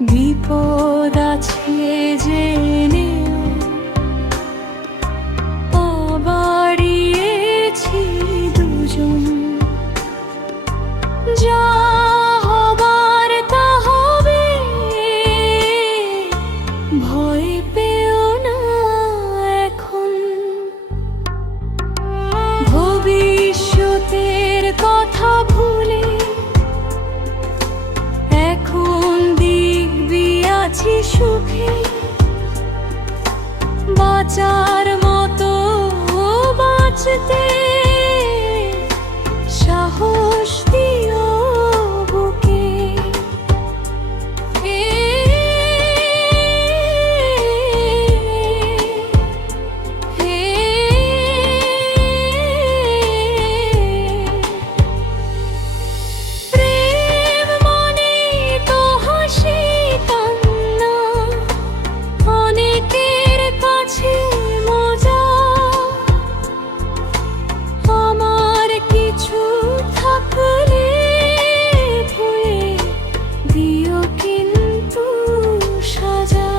বিপদ আছে জেনেও বাড়িয়েছি দুজন, যা হবার তা হবে, ভয় পেও না এখন। ভবিষ্যতের কথা ভুলে এখন দিব্যি আছি সুখে, বাঁচার মতো বাঁচতে সাহস দিও বুকে। প্রেম মানে তো হাসি কান্না, অনেকের কাছে মজা। আমার কিছু থাকলে ভুলে দিও কিন্তু সাজা।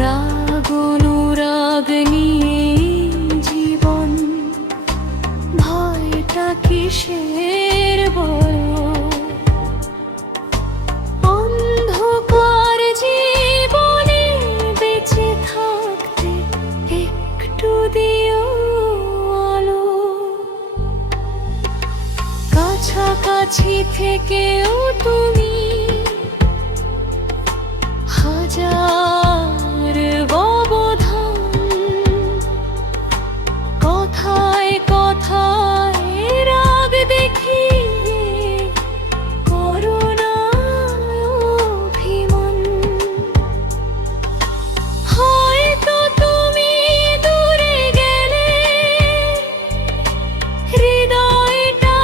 রাগ অনুরাগ নিয়ে জীবন, ভয়টা কিসের বড়? অন্ধকার জীবনে বেঁচে থাকতে একটু দিও আলো। কাছাকাছি থেকেও তুমি হাজার ব্যবধান, কথায় কথায় রাগ দেখিয়ে করো না অভিমান। হয়তো তুমি দূরে গেলে হৃদয়টা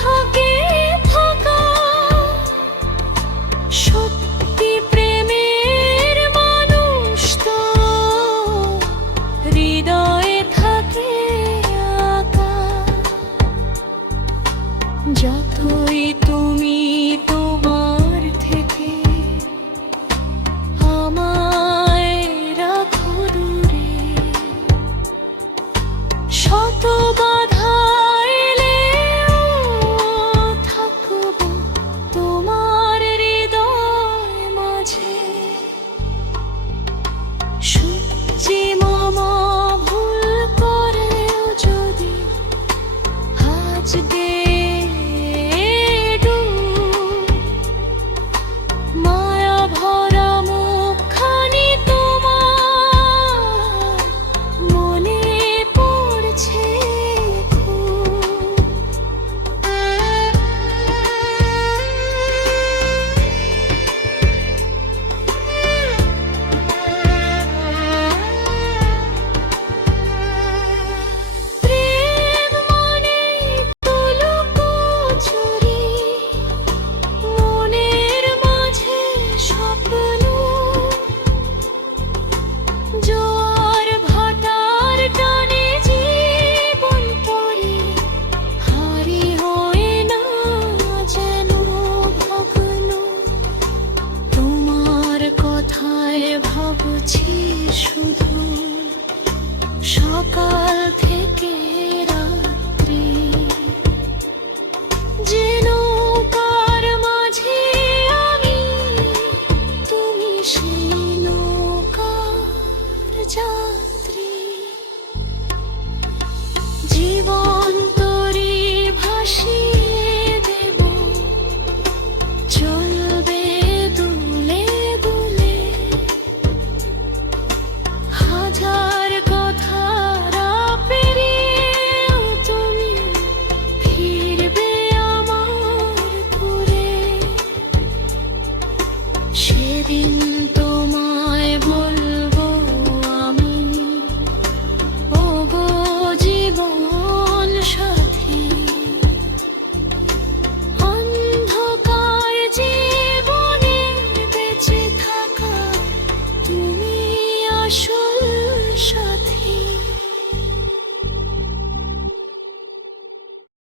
থাকে ফাঁকা, সত্য